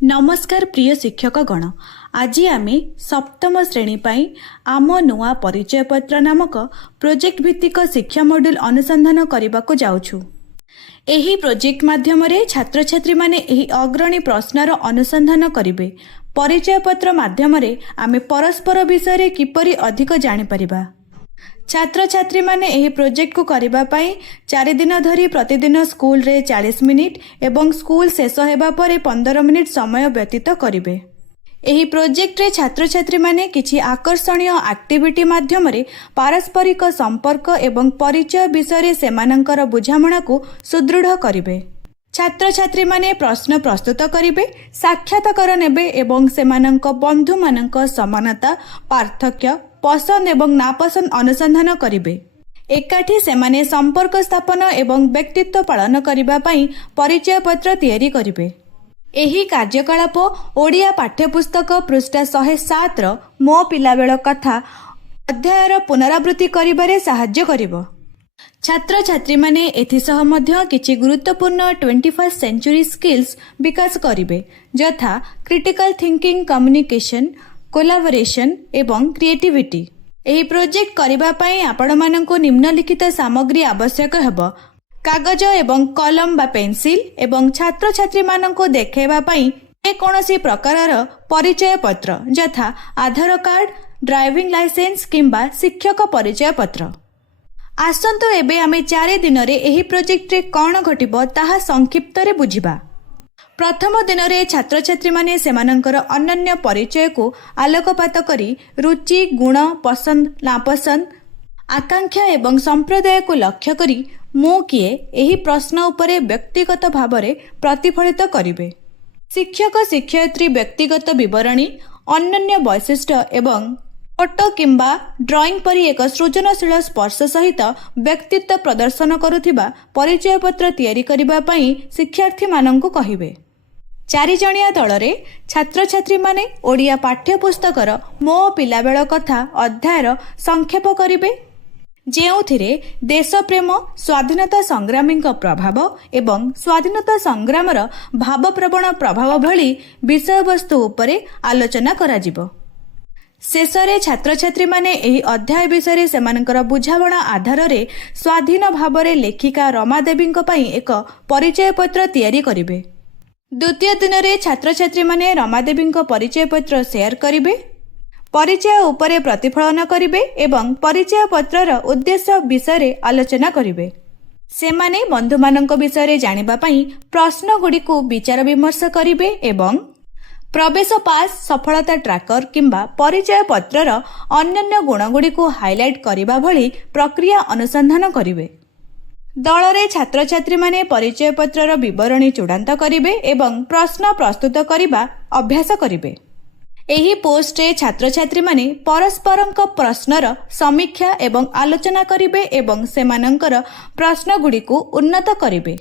नमस्कार प्रिय शिक्षक गण। आज आम सप्तम श्रेणी पाई आम नुआ परिचय पत्र नामक प्रोजेक्ट भित्तिक शिक्षा मॉड्यूल अनुसंधान करने को जाउछु। एही प्रोजेक्ट माध्यम छात्र छात्री माने एही अग्रणी प्रश्नर अनुसंधान करिवे। परिचय पत्र माध्यम आम परस्पर विषय किपरि अधिक जानि परिबा। छात्र छात्री माने एही प्रोजेक्ट को करिबा पाई 4 दिन धरी प्रतिदिन स्कूल रे 40 मिनिट एवं स्कूल शेष हेबा परे 15 मिनिट समय व्यतीत करिवे। एही प्रोजेक्ट रे छात्र छात्री माने किछि आकर्षणीय एक्टिविटी माध्यम रे पारस्परिक संपर्क एवं परिचय विषय रे सेमानंकर बुझामणा को सुदृढ़ करिवे। छात्र छात्री माने प्रश्न प्रस्तुत करिवे, साक्षात्कार नेबे एवं सेमानंक बंधु मानंक समानता, पार्थक्य, पसंद एवं नापसंद अनुसंधान करिवे। एकाठी सेमाने संपर्क स्थापन एवं व्यक्तित्व पालन करिबा पई परिचय पत्र तैयारी करिवे। एही कार्यकलाप ओडिया पाठ्यपुस्तक पृष्ठा 107 रो मो पिलाबेल कथा अध्यायर पुनरावृत्ति करिबारे सहाय्य करिवो। छात्र छात्री माने एथिसह मध्य किछि गुरुत्वपूर्ण 21st सेंचुरी स्किल्स विकास करिवे, यथा क्रिटिकल थिंकिंग, कम्युनिकेशन, कोलाबोरेशन एवं क्रिएटिविटी। एही प्रोजेक्ट करिबा पई आपण माननको निम्नलिखित सामग्री आवश्यक हेबो। कागज एवं कलम बा पेंसिल एवं छात्र छात्री माननको देखेबा पई कोनोसी प्रकारर परिचय पत्र, यथा आधार कार्ड, ड्राइविंग लाइसेंस किंबा शिक्षक परिचय पत्र। आसंतु एबे आमे 4 दिन रे एही प्रोजेक्ट रे कोन घटिबो ताहा संक्षिप्त रे बुझिबा। प्रथम दिन रे छात्र छात्री माने सेमानंकर अनन्य परिचय को आलोकपात करी रुचि, गुण, पसंद, नापसंद, आकांक्षा एवं संप्रदाय को लक्ष्य करी मु किए एही प्रश्न उपरे व्यक्तिगत भावरे प्रतिफलित करिवे। शिक्षक शिक्षयित्री व्यक्तिगत विवरणी, अनन्य वैशिष्ट्य एवं फोटो किंबा ड्राइंग परी एक सृजनशील स्पर्श सहित व्यक्तित्व प्रदर्शन करुथिबा परिचय पत्र तैयारी करिबा पई शिक्षार्थी माननकु कहिवे। 4 जणिया दल रे छात्र छात्री माने ओडिया पाठ्यपुस्तकर मो पिलाबेल कथा अध्यायर संक्षेप करिवे, जेउथिरे देश प्रेम, स्वाधीनता संग्रामी प्रभाव एवं स्वाधीनता संग्रामर भावप्रवण प्रभाव भली विषय वस्तु उपरे आलोचना कराजिबो। शेषरे छात्र छात्री माने एही अध्याय विषय सेमानकर बुझावणा आधार रे स्वाधीन भावरे लेखिका रमादेवी पई एक परिचय पत्र तैयारी करिवे। द्वितीय दिन रे छात्र छात्री माने रमादेवी परिचय पत्र शेयर करिवे, परिचय उपरे प्रतिफलन करिवे एवं परिचय पत्रर उद्देश्य विषय आलोचना करिवे। सेमाने बंधु मानक विषय जानिबा पई प्रश्न गुडी को विचार विमर्श करिवे एवं प्रवेश पास, सफलता ट्रैकर किंबा परिचय पत्रर अन्य गुणगुड़ी को हाइलाइट करिबा भली प्रक्रिया अनुसंधान करिवे। दलरे छात्र छात्री माने परिचय पत्रर विवरणी चूड़ांत करिवे एवं प्रश्न प्रस्तुत करिबा अभ्यास करिवे। एही पोस्ट रे छात्र छात्री माने परस्परक प्रश्नर समीक्षा एवं आलोचना करिवे एवं सेमानंकर प्रश्न गुडी को उन्नत करिवे।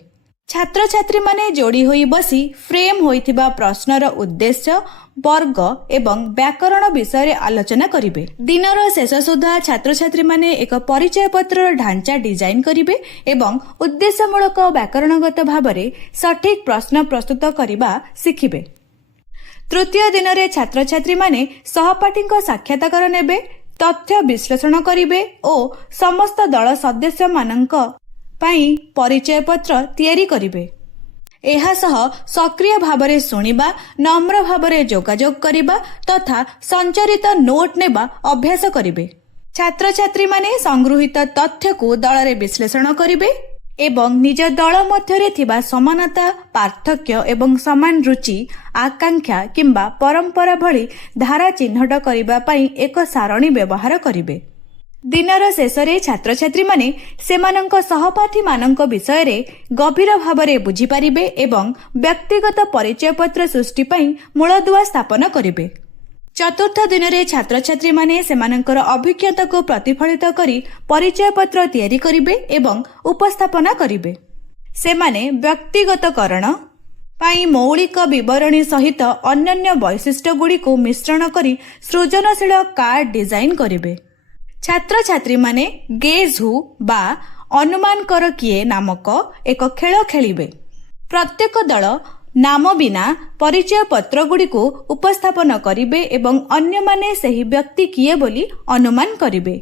छात्र छात्री माने जोड़ी होई बसी फ्रेम होइथिबा प्रश्नर उद्देश्य, वर्ग एवं व्याकरण विषय आलोचना करिवे। दिनर शेष सुधा छात्र छात्री माने एक परिचय पत्र ढांचा डिजाइन करिवे एवं उद्देश्यमूलक व्याकरणगत भावरे सठिक प्रश्न प्रस्तुत करिबा शिखिबे। तृतीय दिन रे छात्र छात्री माने सहपाठीक साक्षात्कार नेबे, तथ्य विश्लेषण करिवे और समस्त दल सदस्य मानक पाई परिचय पत्र तैयारी करिवे। एहा सह सक्रिय भावरे सुनिबा, नम्र भावरे जोगाजोग करिबा तथा संचरित नोट नेबा अभ्यास करिवे। छात्र छात्री माने संगृहीत तथ्य को दल रे विश्लेषण करिवे एवं निज दल मध्यरे थिबा समानता, पार्थक्य एवं समान रुचि, आकांक्षा किंबा परंपरा भली धारा चिन्हट करिबा पई एक सारणी व्यवहार करिवे। दिनर शेषरे छात्र छात्री माने सेमानंक सहपाठी मानंक विषय रे गभीर भावरे बुझी पारिबे एवं व्यक्तिगत परिचय पत्र सृष्टि पई मूलदुआ स्थापन करिवे। चतुर्थ दिन रे छात्र छात्री माने सेमानंकर अभिज्ञता को प्रतिफलित करी परिचय पत्र तैयारी करिवे एवं उपस्थापना करिवे। सेमाने व्यक्तिगतकरण पाई मौलिक विवरणी सहित अन्य वैशिष्ट्य गुडी को मिश्रण करी सृजनशील कार्ड डिजाइन करिवे। छात्र छात्री माने गेज हु बा अनुमान कर किए नामक एक खेल खेलिवे। प्रत्येक दल ନାମ ବିନା ପରିଚୟ ପତ୍ରଗୁଡ଼ିକୁ ଉପସ୍ଥାପନ କରିବେ ଏବଂ ଅନ୍ୟମାନେ ସେହି ବ୍ୟକ୍ତି କିଏ ବୋଲି ଅନୁମାନ କରିବେ।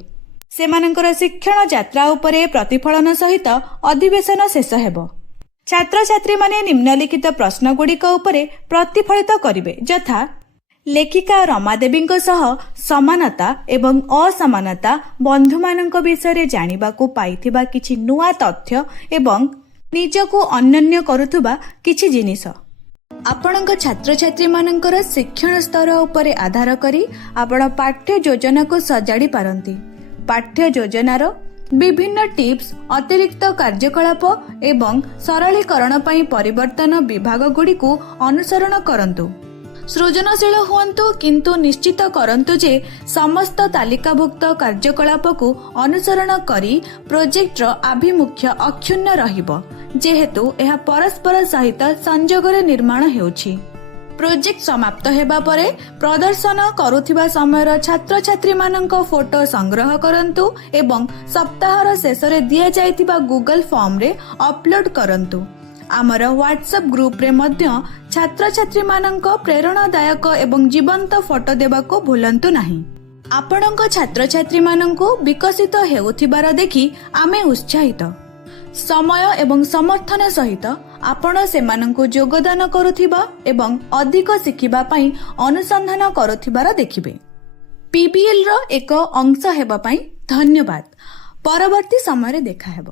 ସେମାନଙ୍କର ଶିକ୍ଷଣ ଯାତ୍ରା ଉପରେ ପ୍ରତିଫଳନ ସହିତ ଅଧିବେଶନ ଶେଷ ହେବ। ଛାତ୍ରଛାତ୍ରୀମାନେ ନିମ୍ନଲିଖିତ ପ୍ରଶ୍ନଗୁଡ଼ିକ ଉପରେ ପ୍ରତିଫଳିତ କରିବେ, ଯଥା ଲେଖିକା ରମାଦେବୀଙ୍କ ସହ ସମାନତା ଏବଂ ଅସମାନତା, ବନ୍ଧୁମାନଙ୍କ ବିଷୟରେ ଜାଣିବାକୁ ପାଇଥିବା କିଛି ନୂଆ ତଥ୍ୟ ଏବଂ ନିଜକୁ ଅନନ୍ୟ କରୁଥିବା କିଛି ଜିନିଷ। ଆପଣଙ୍କ ଛାତ୍ରଛାତ୍ରୀମାନଙ୍କର ଶିକ୍ଷଣ ସ୍ତର ଉପରେ ଆଧାର କରି ଆପଣ ପାଠ୍ୟ ଯୋଜନାକୁ ସଜାଡ଼ି ପାରନ୍ତି। ପାଠ୍ୟ ଯୋଜନାର ବିଭିନ୍ନ ଟିପ୍ସ, ଅତିରିକ୍ତ କାର୍ଯ୍ୟକଳାପ ଏବଂ ସରଳୀକରଣ ପାଇଁ ପରିବର୍ତ୍ତନ ବିଭାଗଗୁଡ଼ିକୁ ଅନୁସରଣ କରନ୍ତୁ। ସୃଜନଶୀଳ ହୁଅନ୍ତୁ, କିନ୍ତୁ ନିଶ୍ଚିତ କରନ୍ତୁ ଯେ ସମସ୍ତ ତାଲିକାଭୁକ୍ତ କାର୍ଯ୍ୟକଳାପକୁ ଅନୁସରଣ କରି ପ୍ରୋଜେକ୍ଟର ଆଭିମୁଖ୍ୟ ଅକ୍ଷୁଣ୍ଣ ରହିବ, ଯେହେତୁ ଏହା ପରସ୍ପର ସହିତ ସଂଯୋଗରେ ନିର୍ମାଣ ହେଉଛି। ପ୍ରୋଜେକ୍ଟ ସମାପ୍ତ ହେବା ପରେ ପ୍ରଦର୍ଶନ କରୁଥିବା ସମୟର ଛାତ୍ରଛାତ୍ରୀମାନଙ୍କ ଫଟୋ ସଂଗ୍ରହ କରନ୍ତୁ ଏବଂ ସପ୍ତାହର ଶେଷରେ ଦିଆଯାଇଥିବା ଗୁଗଲ ଫର୍ମରେ ଅପଲୋଡ୍ କରନ୍ତୁ। ଆମର ହ୍ୱାଟ୍ସଆପ୍ ଗ୍ରୁପରେ ମଧ୍ୟ ଛାତ୍ରଛାତ୍ରୀମାନଙ୍କ ପ୍ରେରଣାଦାୟକ ଏବଂ ଜୀବନ୍ତ ଫଟୋ ଦେବାକୁ ଭୁଲନ୍ତୁ ନାହିଁ। ଆପଣଙ୍କ ଛାତ୍ରଛାତ୍ରୀମାନଙ୍କୁ ବିକଶିତ ହେଉଥିବାର ଦେଖି ଆମେ ଉତ୍ସାହିତ। ସମୟ ଏବଂ ସମର୍ଥନ ସହିତ ଆପଣ ସେମାନଙ୍କୁ ଯୋଗଦାନ କରୁଥିବା ଏବଂ ଅଧିକ ଶିଖିବା ପାଇଁ ଅନୁସନ୍ଧାନ କରୁଥିବାର ଦେଖିବେ। PBLର ଏକ ଅଂଶ ହେବା ପାଇଁ ଧନ୍ୟବାଦ। ପରବର୍ତ୍ତୀ ସମୟରେ ଦେଖାହେବ।